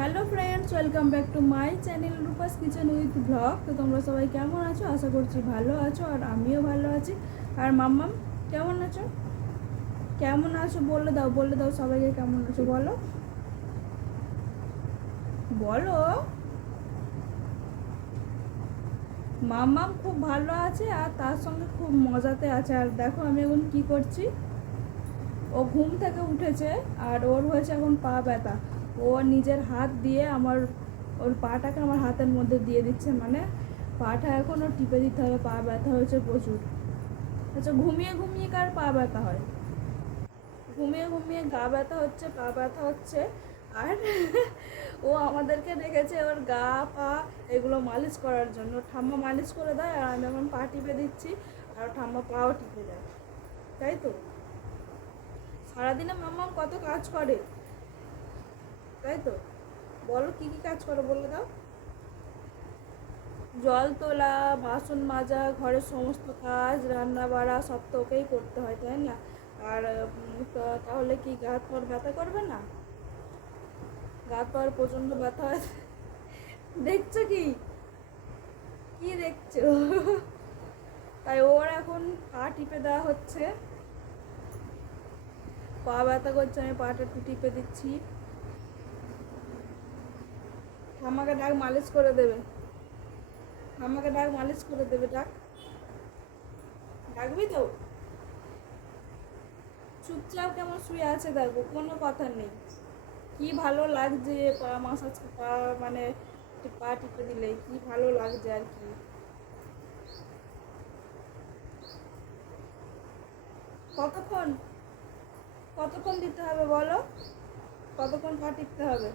Hello friends, welcome back to my channel Rupa's kitchen with blog. তো তোমরা সবাই কেমন আছো? আশা করছি ভালো আছো, আর আমিও ভালো আছি। আর মাম্মাম কেমন আছো? কেমন আছো বলে দাও সবাইকে, কেমন আছো বলো বলো। মাম্মাম খুব ভালো আছে আর তার সঙ্গে খুব মজাতে আছে। আর দেখো আমি এখন কি করছি, ও ঘুম থেকে উঠেছে আর ওর হয়েছে এখন পা ব্যথা। ও নিজের হাত দিয়ে ওর পাটাকে আমার হাতের মধ্যে দিয়ে দিচ্ছে, মানে পাটা এখন ওর টিপে দিতে হবে। পা ব্যথা হয়েছে প্রচুর। আচ্ছা, ঘুমিয়ে ঘুমিয়ে কার পা ব্যথা হয়? ঘুমিয়ে ঘুমিয়ে গা ব্যথা হচ্ছে, পা ব্যথা হচ্ছে। আর ও আমাদেরকে রেখেছে ওর গা পা এগুলো মালিশ করার জন্য। ঠাম্মা মালিশ করে দেয় আর আমি এখন পা টিপে দিচ্ছি, আর ঠাম্মা পাও টিপে দেয়। তাই তো সারাদিনে মাম্মা কত কাজ করে, তাই তো বলো কি কি কাজ করে বলে দাও। জল তোলা, বাসন মাজা, ঘরের সমস্ত কাজ, রান্না বাড়া সব তো ওকেই করতে হয়, তাই না? আর তাহলে কি গা হাত পার ব্যথা করবে না? গা হাত পার প্রচণ্ড ব্যথা হয়। দেখছো কি কি দেখছো? তাই ওর এখন পা টিপে দেওয়া হচ্ছে। পা ব্যথা করছে, আমি পাটা একটু টিপে দিচ্ছি। আমাকে ডাক মালিশ করে দেবে, আমাকে ডাক মালিশ করে দেবে, ডাক। ডাকবি তো? চুপচাপ কেমন শুয়ে আছে দেখো, কোনো কথা নেই। কি ভালো লাগছে পা মাসাজ, পা মানে পা টিপে দিলে কি ভালো লাগছে আর কি। কতক্ষণ কতক্ষণ দিতে হবে বলো? কতক্ষণ পা টিপতে হবে?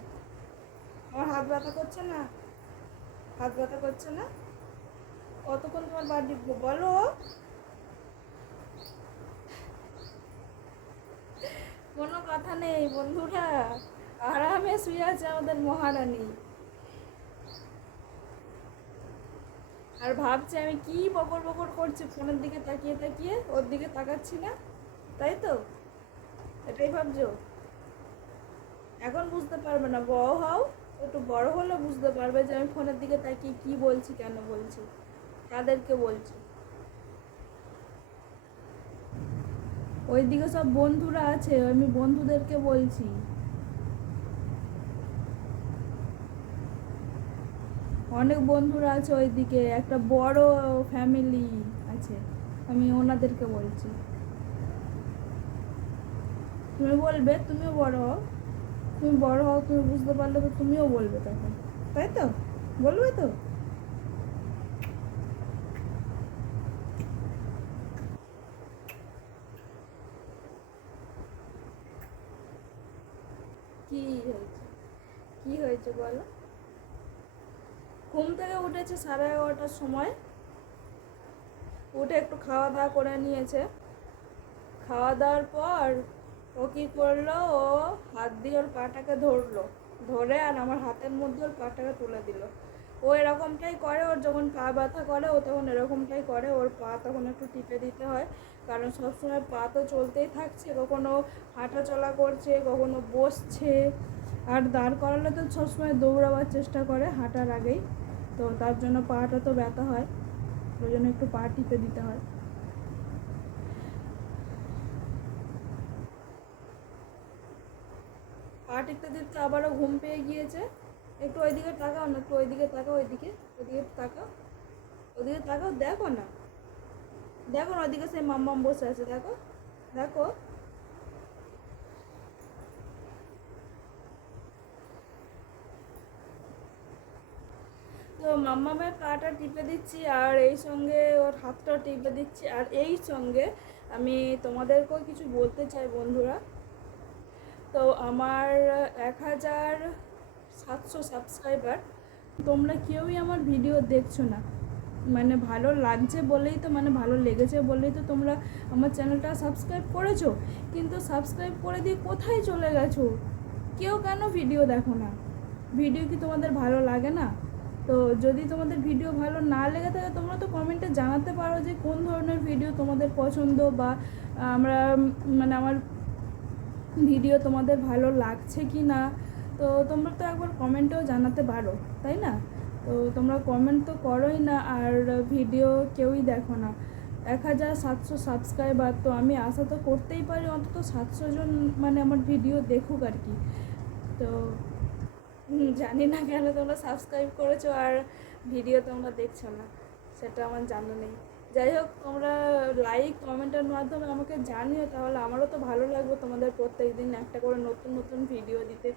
আমার হাত ব্যথা করছে না? হাত ব্যথা করছে না? কতক্ষণ তোমার পা টিপবো বলো? কোনো কথা নেই বন্ধুরা, আরামে শুয়ে আছে আমাদের মহারানী। আর ভাবছে আমি কি বকর বকর করছি, ফোনের দিকে তাকিয়ে তাকিয়ে ওর দিকে তাকাচ্ছি না, তাই তো? এটাই ভাবছো? এখন বুঝতে পারবে না, বড় হও, একটু বড় হলে বুঝতে পারবে যে আমি ফোনের দিকে তাকিয়ে কি বলছি, কেন বলছি, কাদেরকে বলছি। ওইদিকে সব বন্ধুরা আছে, আমি বন্ধুদেরকে বলছি। অনেক বন্ধুরা আছে ওইদিকে, একটা বড় ফ্যামিলি আছে, আমি ওনাদেরকে বলছি। তুমি বলবে, তুমিও বড় হও। তুমি বড় হও, তুমি বুঝতে পারলে তো তুমিও বলবে তখন, তাই তো? বলবে তো? কি হয়েছে? কি হয়েছে বলো? ঘুম থেকে উঠেছে 11:30টার সময়। উঠে একটু খাওয়া দাওয়া করে নিয়েছে। খাওয়া দাওয়ার পর ও কী করলো, ও হাত দিয়ে ওর পাটাকে ধরলো, ধরে আর আমার হাতের মধ্যে ওর পাটাকে তুলে দিল। ও এরকমটাই করে, ওর যখন পা ব্যথা করে ও তখন এরকমটাই করে, ওর পা তখন একটু টিপে দিতে হয়। কারণ সবসময় পা তো চলতেই থাকছে, কখনো হাঁটা চলা করছে, কখনো বসছে। আর দাঁড় করালে তো সবসময় দৌড়াবার চেষ্টা করে হাঁটার আগেই, তো তার জন্য পাটা তো ব্যথা হয়, ওই জন্য একটু পা টিপে দিতে হয়। পা টিপতে টিপতে আবারও ঘুম পেয়ে গিয়েছে। একটু ওইদিকে তাকাও না, একটু ওইদিকে তাকাও, ওইদিকে ওইদিকে তাকাও, ওইদিকে তাকাও, দেখো না, দেখো না ওইদিকে সেই মাম্মাম বসে আছে, দেখো দেখো। তো মাম্মামের পাটা টিপে দিচ্ছি, আর এই সঙ্গে ওর হাতটাও টিপে দিচ্ছি, আর এই সঙ্গে আমি তোমাদেরকেও কিছু বলতে চাই বন্ধুরা। তো আমার 1700 সাবস্ক্রাইবার, তোমরা কেউই আমার ভিডিও দেখছো না। মানে ভালো লাগছে বলেই তো, মানে ভালো লেগেছে বলেই তো তোমরা আমার চ্যানেলটা সাবস্ক্রাইব করেছো, কিন্তু সাবস্ক্রাইব করে দিয়ে কোথায় চলে গেছো? কেউ কেন ভিডিও দেখো না? ভিডিও কি তোমাদের ভালো লাগে না? তো যদি তোমাদের ভিডিও ভালো না লেগে থাকে, তোমরা তো কমেন্টে জানাতে পারো যে কোন ধরনের ভিডিও তোমাদের পছন্দ, বা আমরা মানে আমার ভিডিও তোমাদের ভালো লাগছে কি না। তো তোমরা তো একবার কমেন্টেও জানাতে পারো, তাই না? তো তোমরা কমেন্ট তো করোই না, আর ভিডিও কেউই দেখো না। 1700 সাবস্ক্রাইবার, তো আমি আশা তো করতেই পারি অন্তত 700 জন মানে আমার ভিডিও দেখুক আর কি। তো জানি না কেন তোমরা সাবস্ক্রাইব করেছো আর ভিডিও তোমরা দেখছো না, সেটা আমার জানা নেই। যাই হোক, তোমরা লাইক কমেন্টের মাধ্যমে আমাকে জানিও, তাহলে আমারও তো ভালো লাগবে তোমাদের প্রত্যেক দিন একটা করে নতুন নতুন ভিডিও দিতে।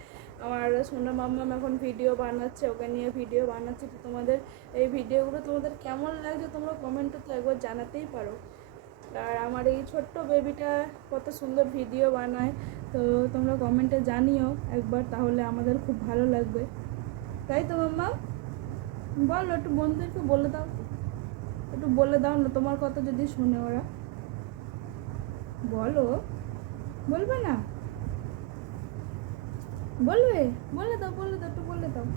আমার সোনা মাম্মাম এখন ভিডিও বানাচ্ছে, ওকে নিয়ে ভিডিও বানাচ্ছে। তো তোমাদের এই ভিডিওগুলো তোমাদের কেমন লাগছে তোমরা কমেন্টে তো একবার জানাতেই পারো। আর আমার এই ছোট্ট বেবিটা কত সুন্দর ভিডিও বানায়, তো তোমরা কমেন্টে জানিও একবার, তাহলে আমাদের খুব ভালো লাগবে। তাই তো মাম্মা? বলো, একটু বন্ধুদেরকে বলে দাও, একটু বলে দাও না তোমার কথা যদি শুনে ওরা। বলো, বলবে না? বলবে, বলে দাও, বলে দাও, একটু বলে দাও।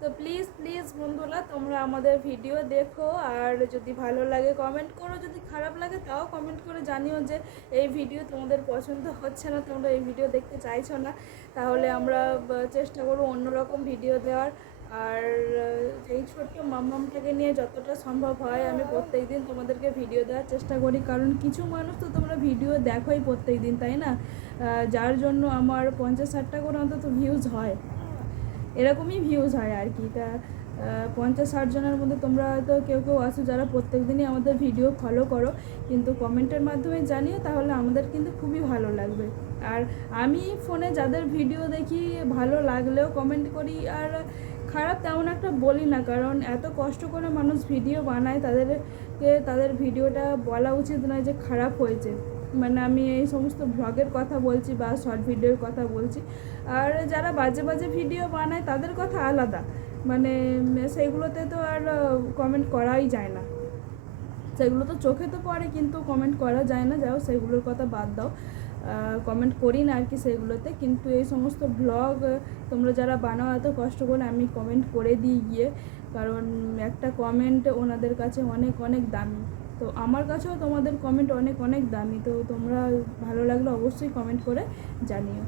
তো প্লিজ প্লিজ বন্ধুরা, তোমরা আমাদের ভিডিও দেখো, আর যদি ভালো লাগে কমেন্ট করো, যদি খারাপ লাগে তাও কমেন্ট করে জানিও যে এই ভিডিও তোমাদের পছন্দ হচ্ছে না, তোমরা এই ভিডিও দেখতে চাইছো না। তাহলে আমরা চেষ্টা করবো অন্যরকম ভিডিও দেওয়ার। আর এই ছোট্ট মাম্মামটাকে নিয়ে যতটা সম্ভব হয় আমি প্রত্যেক দিন তোমাদেরকে ভিডিও দেওয়ার চেষ্টা করি, কারণ কিছু মানুষ তো তোমরা ভিডিও দেখোই প্রত্যেক দিন, তাই না? যার জন্য আমার 50-60টা করে অন্তত ভিউজ হয়, এরকমই ভিউজ হয় আর কি। তা 50-60 জনের মধ্যে তোমরা হয়তো কেউ কেউ আছো যারা প্রত্যেক দিনই আমাদের ভিডিও ফলো করো, কিন্তু কমেন্টের মাধ্যমে জানিও, তাহলে আমাদের কিন্তু খুবই ভালো লাগবে। আর আমি ফোনে যাদের ভিডিও দেখি ভালো লাগলেও কমেন্ট করি, আর খারাপ তেমন একটা বলি না, কারণ এত কষ্ট করে মানুষ ভিডিও বানায়, তাদেরকে তাদের ভিডিওটা বলা উচিত নয় যে খারাপ হয়েছে। মানে আমি এই সমস্ত ভ্লগের কথা বলছি বা শর্ট ভিডিওর কথা বলছি। আর যারা বাজে বাজে ভিডিও বানায় তাদের কথা আলাদা, মানে সেইগুলোতে তো আর কমেন্ট করাই যায় না, সেগুলো তো চোখে তো পড়ে কিন্তু কমেন্ট করা যায় না। যাও সেগুলোর কথা বাদ দাও, কমেন্ট করি না আর কি সেগুলোতে। কিন্তু এই সমস্ত ব্লগ তোমরা যারা বানাও এত কষ্ট করে, আমি কমেন্ট করে দিই গিয়ে, কারণ একটা কমেন্ট ওনাদের কাছে অনেক অনেক দামি। তো আমার কাছেও তোমাদের কমেন্ট অনেক অনেক দামি, তো তোমরা ভালো লাগলে অবশ্যই কমেন্ট করে জানিও।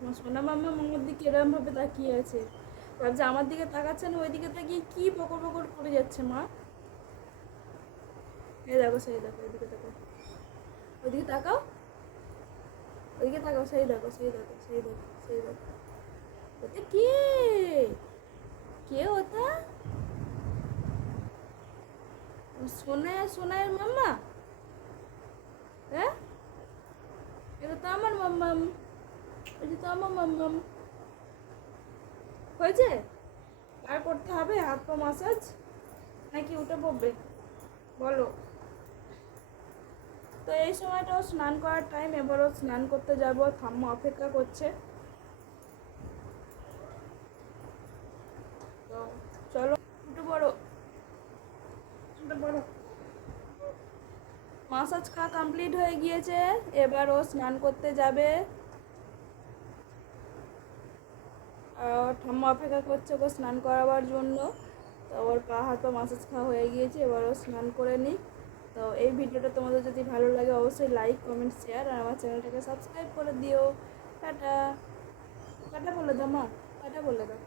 আমার সোনা মাম্মা আমার দিকে এরমভাবে তাকিয়ে আছে, ভাবছে আমার দিকে তাকাচ্ছে না, ওই দিকে তাকিয়ে কি বকর বকর করে যাচ্ছে মা। এই দেখো, সেই দেখো, এদিকে তাকাও, ওইদিকে তাকাও, ওইদিকে তাকাও, সেই দেখো, সেই দেখো, সেই দেখো, সেই দেখো। ওটা কে? কে ওটা? সোনায়, সোনায়ের মাম্মা? হ্যাঁ, এটা তো আমার মাম্মাম, এটা তো আমার মাম্মাম। হয়েছে? আর করতে হবে হাত পা মাসাজ, নাকি উঠে পড়বে? বলো। তো এই সময়টাও স্নান করার টাইম, এবারও স্নান করতে যাবো, ঠাম্মা অপেক্ষা করছে। তো চলো, উঠে পড়ো, উঠে পড়ো। মাসাজ খাওয়া কমপ্লিট হয়ে গিয়েছে, এবার ও স্নান করতে যাবে। আর ঠাম্মা অপেক্ষা করছে ওকে স্নান করাবার জন্য। তো ওর পা হাত পা মাসাজ খাওয়া হয়ে গিয়েছে, এবার ও স্নান করে নিই। তো এই ভিডিওটা তোমাদের যদি ভালো লাগে অবশ্যই লাইক কমেন্ট শেয়ার, আর আমার চ্যানেলটাকে সাবস্ক্রাইব করে দিও। টাটা। টাটা বলে দাও মা, টাটা বলে দাও,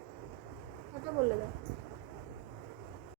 টাটা বলে দাও।